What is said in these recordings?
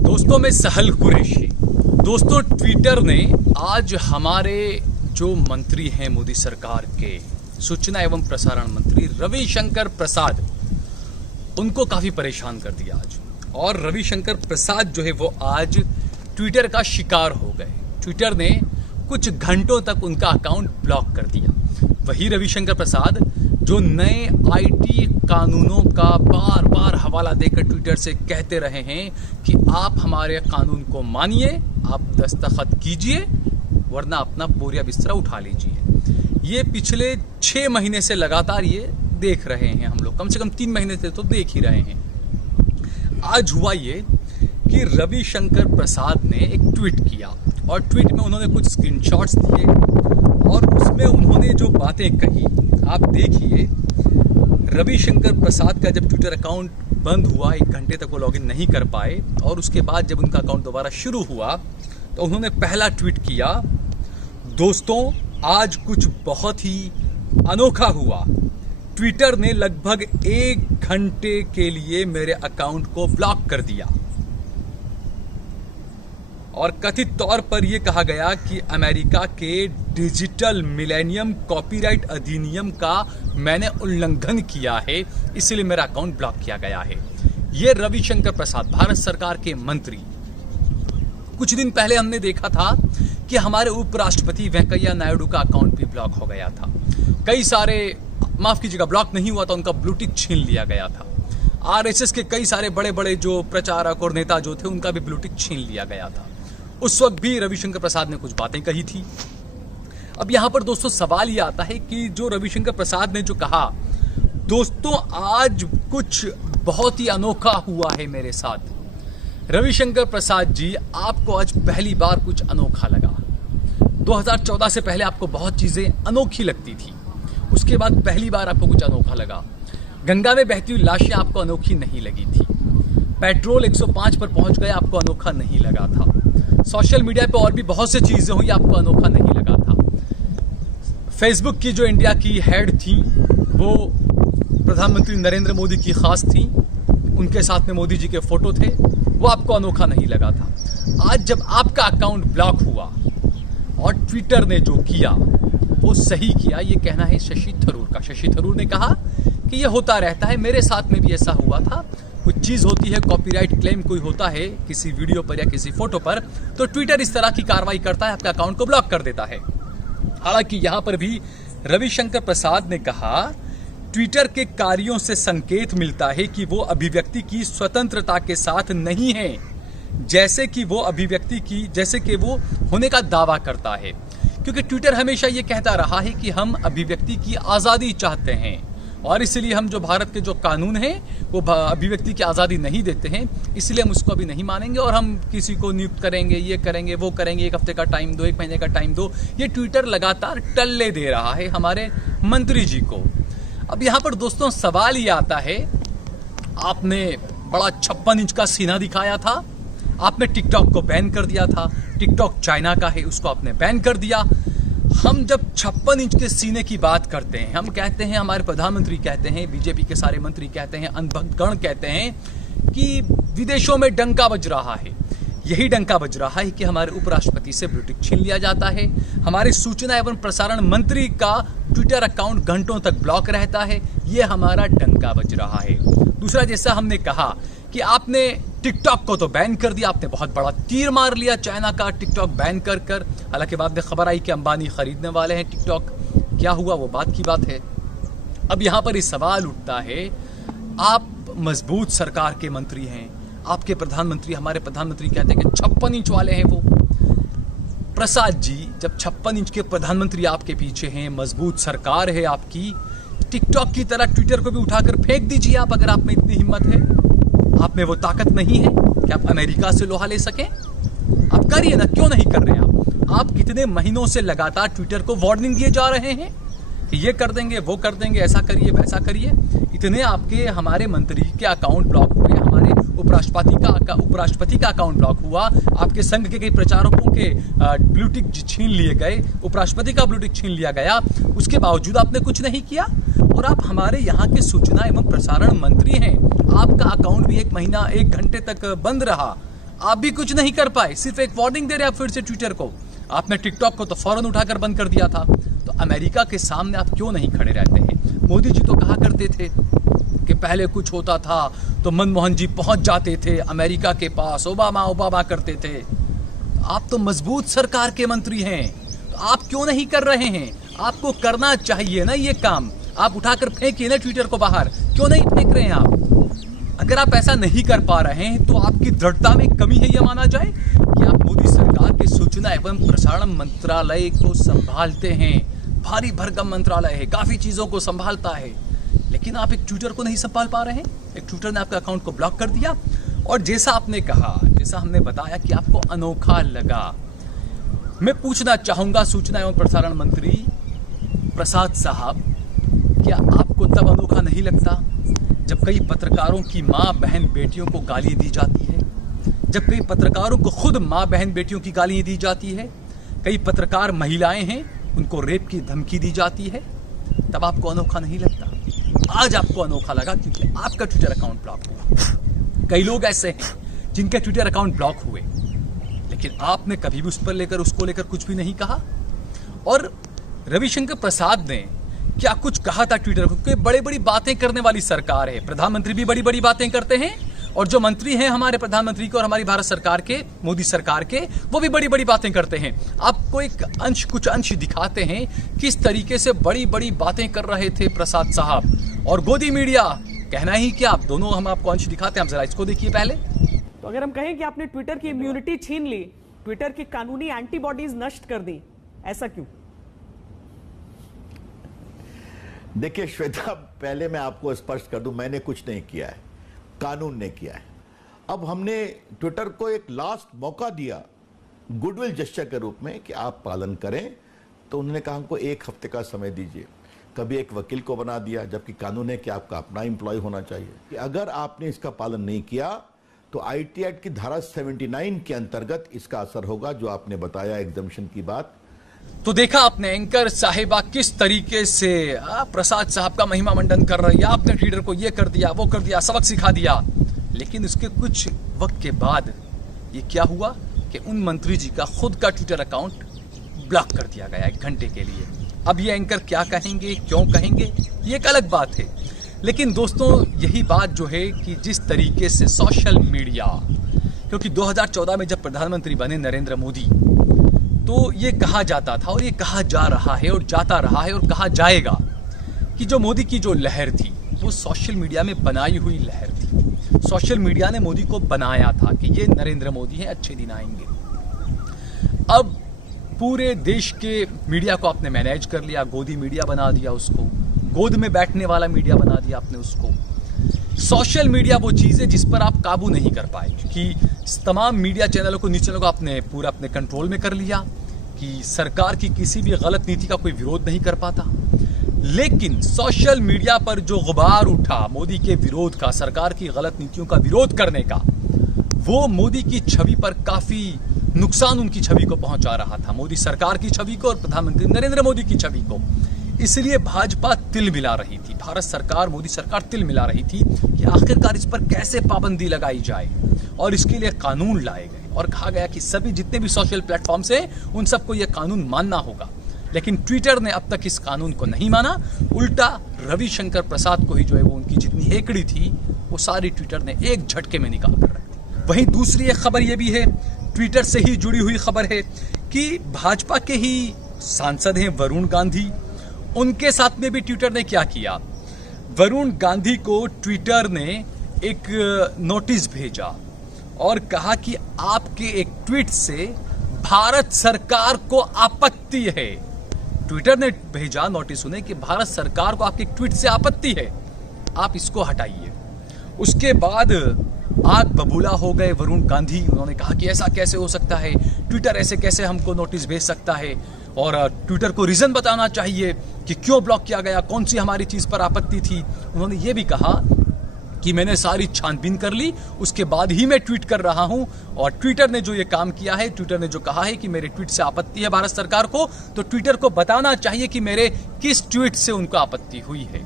दोस्तों, मैं सहल कुरैशी। दोस्तों, ट्विटर ने आज हमारे जो मंत्री हैं मोदी सरकार के, सूचना एवं प्रसारण मंत्री रविशंकर प्रसाद, उनको काफी परेशान कर दिया आज। और रविशंकर प्रसाद जो है वो आज ट्विटर का शिकार हो गए। ट्विटर ने कुछ घंटों तक उनका अकाउंट ब्लॉक कर दिया। वही रविशंकर प्रसाद जो नए आईटी कानूनों का बार बार हवाला देकर ट्विटर से कहते रहे हैं कि आप हमारे कानून को मानिए, आप दस्तखत कीजिए, वरना अपना बोरिया बिस्तरा उठा लीजिए। ये पिछले 6 महीने से लगातार ये देख रहे हैं हम लोग, कम से कम 3 महीने से तो देख ही रहे हैं। आज हुआ ये कि रविशंकर प्रसाद ने एक ट्वीट किया और ट्वीट में उन्होंने कुछ स्क्रीनशॉट्स दिए और उसमें उन्होंने जो बातें कही आप देखिए। रविशंकर प्रसाद का जब ट्विटर अकाउंट बंद हुआ, 1 घंटे तक वो लॉगिन नहीं कर पाए और उसके बाद जब उनका अकाउंट दोबारा शुरू हुआ तो उन्होंने पहला ट्वीट किया, दोस्तों आज कुछ बहुत ही अनोखा हुआ। ट्विटर ने लगभग 1 घंटे के लिए मेरे अकाउंट को ब्लॉक कर दिया और कथित तौर पर यह कहा गया कि अमेरिका के डिजिटल मिलेनियम कॉपीराइट अधिनियम का मैंने उल्लंघन किया है, इसलिए मेरा अकाउंट ब्लॉक किया गया है। यह रविशंकर प्रसाद, भारत सरकार के मंत्री। कुछ दिन पहले हमने देखा था कि हमारे उपराष्ट्रपति वेंकैया नायडू का अकाउंट भी ब्लॉक हो गया था। कई सारे, माफ कीजिएगा, ब्लॉक नहीं हुआ था, उनका ब्लू टिक छीन लिया गया था। आरएसएस के कई सारे बड़े बड़े जो प्रचारक और नेता जो थे उनका भी ब्लू टिक छीन लिया गया था। उस वक्त भी रविशंकर प्रसाद ने कुछ बातें कही थी। अब यहां पर दोस्तों सवाल यह आता है कि जो रविशंकर प्रसाद ने जो कहा, दोस्तों आज कुछ बहुत ही अनोखा हुआ है मेरे साथ। रविशंकर प्रसाद जी, आपको आज पहली बार कुछ अनोखा लगा। 2014 से पहले आपको बहुत चीजें अनोखी लगती थी, उसके बाद पहली बार आपको कुछ अनोखा लगा। गंगा में बहती हुई लाशें आपको अनोखी नहीं लगी थी। पेट्रोल 105 पर पहुंच गया, आपको अनोखा नहीं लगा था। सोशल मीडिया पे और भी बहुत से चीजें हुई, आपको अनोखा नहीं लगा था। फेसबुक की जो इंडिया की हेड थी वो प्रधानमंत्री नरेंद्र मोदी की खास थी, उनके साथ में मोदी जी के फोटो थे, वो आपको अनोखा नहीं लगा था। आज जब आपका अकाउंट ब्लॉक हुआ और ट्विटर ने जो किया वो सही किया, ये कहना है शशि थरूर का। शशि थरूर ने कहा कि ये होता रहता है, मेरे साथ में भी ऐसा हुआ था। कुछ चीज होती है, कॉपीराइट क्लेम कोई होता है किसी वीडियो पर या किसी फोटो पर, तो ट्विटर इस तरह की कार्रवाई करता है, आपके अकाउंट को ब्लॉक कर देता है। हालांकि यहां पर भी रविशंकर प्रसाद ने कहा, ट्विटर के कार्यों से संकेत मिलता है कि वो अभिव्यक्ति की स्वतंत्रता के साथ नहीं है, जैसे कि वो होने का दावा करता है। क्योंकि ट्विटर हमेशा ये कहता रहा है कि हम अभिव्यक्ति की आजादी चाहते हैं और इसलिए हम जो भारत के जो कानून हैं वो अभिव्यक्ति की आज़ादी नहीं देते हैं, इसलिए हम उसको अभी नहीं मानेंगे और हम किसी को नियुक्त करेंगे, ये करेंगे, वो करेंगे, 1 हफ्ते का टाइम दो, 1 महीने का टाइम दो। ये ट्विटर लगातार टल्ले दे रहा है हमारे मंत्री जी को। अब यहाँ पर दोस्तों सवाल ये आता है, आपने बड़ा 56 इंच का सीना दिखाया था, आपने टिकटॉक को बैन कर दिया था। टिकटॉक चाइना का है, उसको आपने बैन कर दिया। हम जब 56 इंच के सीने की बात करते हैं, हम कहते हैं, हमारे प्रधानमंत्री कहते हैं, बीजेपी के सारे मंत्री कहते हैं, अंधभक्तगण कहते हैं कि विदेशों में डंका बज रहा है। यही डंका बज रहा है कि हमारे उपराष्ट्रपति से ब्लू टिक छीन लिया जाता है, हमारे सूचना एवं प्रसारण मंत्री का ट्विटर अकाउंट घंटों तक ब्लॉक रहता है। ये हमारा डंका बज रहा है। दूसरा, जैसा हमने कहा कि आपने टिकटॉक को तो बैन कर दिया, आपने बहुत बड़ा तीर मार लिया चाइना का टिकटॉक बैन कर कर। हालांकि बाद में खबर आई कि अंबानी खरीदने वाले हैं टिकटॉक। क्या हुआ वो बात की बात है। अब यहां पर इस सवाल उठता है, आप मजबूत सरकार के मंत्री हैं, आपके प्रधानमंत्री, हमारे प्रधानमंत्री कहते हैं कि 56 इंच वाले हैं वो। प्रसाद जी, जब 56 इंच के प्रधानमंत्री आपके पीछे हैं, मजबूत सरकार है आपकी, टिकटॉक की तरह ट्विटर को भी उठाकर फेंक दीजिए आप, अगर आप में इतनी हिम्मत है। आप में वो ताकत नहीं है कि आप अमेरिका से लोहा ले सकें? आप करिए ना, क्यों नहीं कर रहे हैं आप कितने महीनों से लगातार ट्विटर को वार्निंग दिए जा रहे हैं कि ये कर देंगे, वो कर देंगे, ऐसा करिए, वैसा करिए। इतने आपके हमारे मंत्री के अकाउंट ब्लॉक हुए, हमारे उपराष्ट्रपति का अकाउंट ब्लॉक हुआ, आपके संघ के कई प्रचारकों के ब्लू टिक छीन लिए गए, उपराष्ट्रपति का ब्लू टिक छीन लिया गया, उसके बावजूद आपने कुछ नहीं किया। और आप हमारे यहाँ के सूचना एवं प्रसारण मंत्री हैं। आपका अकाउंट भी 1 महीना 1 घंटे तक बंद रहा, आप भी कुछ नहीं कर पाए, सिर्फ एक वार्निंग दे रहे आप फिर से ट्विटर को। आपने टिकटॉक को तो फौरन उठाकर बंद कर दिया था। तो अमेरिका के सामने आप क्यों नहीं खड़े रहते हैं? मोदी जी तो कहा करते थे कि पहले कुछ होता था तो मनमोहन जी पहुंच जाते थे अमेरिका के पास, ओबामा करते थे। आप तो मजबूत सरकार के मंत्री हैं, तो आप क्यों नहीं कर रहे हैं? आपको करना चाहिए ना ये काम। आप उठाकर फेंकिए ना ट्विटर को बाहर, क्यों नहीं फेंक रहे हैं आप? अगर आप ऐसा नहीं कर पा रहे हैं तो आपकी दृढ़ता में कमी है, यह माना जाए कि आप मोदी सरकार के सूचना एवं प्रसारण मंत्रालय को संभालते हैं। भारी भरकम मंत्रालय है, काफी चीजों को संभालता है, लेकिन आप एक ट्विटर को नहीं संभाल पा रहे हैं। एक ट्विटर ने आपका अकाउंट को ब्लॉक कर दिया। और जैसा आपने कहा, जैसा हमने बताया कि आपको अनोखा लगा, मैं पूछना चाहूंगा सूचना एवं प्रसारण मंत्री प्रसाद साहब, क्या आपको तब अनोखा नहीं लगता जब कई पत्रकारों की माँ बहन बेटियों को गाली दी जाती है, जब कई पत्रकारों को खुद माँ बहन बेटियों की गाली दी जाती है, कई पत्रकार महिलाएं हैं उनको रेप की धमकी दी जाती है, तब आपको अनोखा नहीं लगता? आज आपको अनोखा लगा क्योंकि आपका ट्विटर अकाउंट ब्लॉक हुआ। कई लोग ऐसे हैं जिनके ट्विटर अकाउंट ब्लॉक हुए, लेकिन आपने कभी भी उसको लेकर कुछ भी नहीं कहा। और रविशंकर प्रसाद ने क्या कुछ कहा था ट्विटर को? क्योंकि बड़ी बड़ी बातें करने वाली सरकार है, प्रधानमंत्री भी बड़ी बड़ी बातें करते हैं, और जो मंत्री हैं हमारे प्रधानमंत्री के और हमारी भारत सरकार के, मोदी सरकार के, वो भी बड़ी बड़ी बातें करते हैं। आपको कुछ अंश दिखाते हैं किस तरीके से बड़ी बड़ी बातें कर रहे थे प्रसाद साहब और गोदी मीडिया। कहना ही क्या, आप दोनों हम आपको अंश दिखाते हैं, आप जरा इसको देखिए पहले। तो अगर हम कहें कि आपने ट्विटर की इम्यूनिटी छीन ली, ट्विटर की कानूनी एंटीबॉडीज नष्ट कर दी, ऐसा क्यों? देखिए श्वेता, पहले मैं आपको स्पष्ट कर दूं, मैंने कुछ नहीं किया है, कानून ने किया है। अब हमने ट्विटर को एक लास्ट मौका दिया गुडविल जेस्चर के रूप में कि आप पालन करें, तो उन्होंने कहा हमको 1 हफ्ते का समय दीजिए। कभी एक वकील को बना दिया, जबकि कानून है कि आपका अपना एम्प्लॉय होना चाहिए। कि अगर आपने इसका पालन नहीं किया तो आईटी एक्ट की धारा 79 के अंतर्गत इसका असर होगा, जो आपने बताया एग्जम्पशन की बात। तो देखा आपने एंकर साहिबा किस तरीके से प्रसाद साहब का महिमा मंडन कर रही है। आपने ट्विटर को ये कर दिया, वो कर दिया, सबक सिखा दिया, लेकिन उसके कुछ वक्त के बाद ये क्या हुआ कि उन मंत्री जी का खुद का ट्विटर अकाउंट ब्लॉक कर दिया गया 1 घंटे के लिए। अब ये एंकर क्या कहेंगे, क्यों कहेंगे, ये एक अलग बात है। लेकिन दोस्तों, यही बात जो है कि जिस तरीके से सोशल मीडिया, क्योंकि 2014 में जब प्रधानमंत्री बने नरेंद्र मोदी, तो ये कहा जाता था और ये कहा जा रहा है और जाता रहा है और कहा जाएगा कि जो मोदी की जो लहर थी वो सोशल मीडिया में बनाई हुई लहर थी। सोशल मीडिया ने मोदी को बनाया था कि ये नरेंद्र मोदी हैं, अच्छे दिन आएंगे। अब पूरे देश के मीडिया को आपने मैनेज कर लिया, गोदी मीडिया बना दिया उसको, गोद में बैठने वाला मीडिया बना दिया आपने उसको। सोशल मीडिया वो चीज़ है जिस पर आप काबू नहीं कर पाए, क्योंकि तमाम मीडिया चैनलों को, न्यूज़ चैनलों को आपने पूरा अपने कंट्रोल में कर लिया कि सरकार की किसी भी गलत नीति का कोई विरोध नहीं कर पाता। लेकिन सोशल मीडिया पर जो गुबार उठा मोदी के विरोध का, सरकार की गलत नीतियों का विरोध करने का, वो मोदी की छवि पर काफी नुकसान उनकी छवि को पहुंचा रहा था, मोदी सरकार की छवि को और प्रधानमंत्री नरेंद्र मोदी की छवि को। इसलिए भाजपा तिल मिला रही थी, भारत सरकार, मोदी सरकार तिल मिला रही थी कि आखिरकार इस पर कैसे पाबंदी लगाई जाए, और इसके लिए कानून लाए गए और कहा गया कि सभी जितने भी सोशल प्लेटफॉर्म्स हैं उन सबको यह कानून मानना होगा। लेकिन ट्विटर ने अब तक इस कानून को नहीं माना, उल्टा रविशंकर प्रसाद को ही जो है वो उनकी जितनी हेकड़ी थी वो सारी ट्विटर ने एक झटके में निकाल कर रख दी। वहीं दूसरी एक खबर यह भी है, ट्विटर से ही जुड़ी हुई खबर है कि भाजपा के ही सांसद हैं वरुण गांधी, उनके साथ में भी ट्विटर ने क्या किया, वरुण गांधी को ट्विटर ने एक नोटिस भेजा और कहा कि आपके एक ट्वीट से भारत सरकार को आपत्ति है। ट्विटर ने भेजा नोटिस उन्हें कि भारत सरकार को आपके ट्वीट से आपत्ति है, आप इसको हटाइए। उसके बाद आग बबूला हो गए वरुण गांधी, उन्होंने कहा कि ऐसा कैसे हो सकता है, ट्विटर ऐसे कैसे हमको नोटिस भेज सकता है, और ट्विटर को रीजन बताना चाहिए कि क्यों ब्लॉक किया गया, कौन सी हमारी चीज पर आपत्ति थी। उन्होंने ये भी कहा कि मैंने सारी छानबीन कर ली, उसके बाद ही मैं ट्वीट कर रहा हूं। और ट्विटर ने जो ये काम किया है, ट्विटर ने जो कहा है कि मेरे ट्वीट से आपत्ति है भारत सरकार को, तो ट्विटर को बताना चाहिए कि मेरे किस ट्वीट से उनको आपत्ति हुई है।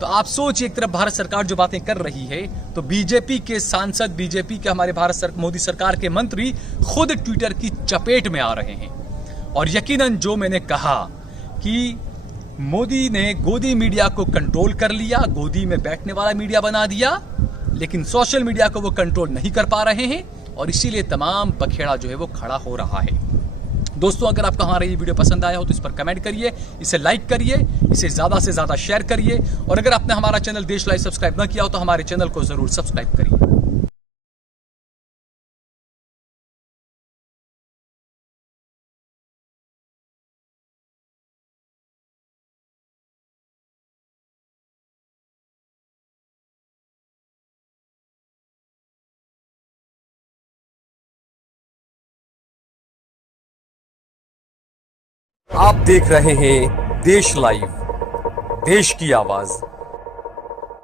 तो आप सोचिए, एक तरफ भारत सरकार जो बातें कर रही है, तो बीजेपी के सांसद, बीजेपी के हमारे मोदी सरकार के मंत्री खुद ट्विटर की चपेट में आ रहे हैं। और यकीनन जो मैंने कहा कि मोदी ने गोदी मीडिया को कंट्रोल कर लिया, गोदी में बैठने वाला मीडिया बना दिया, लेकिन सोशल मीडिया को वो कंट्रोल नहीं कर पा रहे हैं, और इसीलिए तमाम बखेड़ा जो है वो खड़ा हो रहा है। दोस्तों, अगर आपको हमारा ये वीडियो पसंद आया हो तो इस पर कमेंट करिए, इसे लाइक करिए, इसे ज्यादा से ज्यादा शेयर करिए, और अगर आपने हमारा चैनल देश लाइव सब्सक्राइब न किया हो तो हमारे चैनल को जरूर सब्सक्राइब करिए। आप देख रहे हैं देश लाइव, देश की आवाज।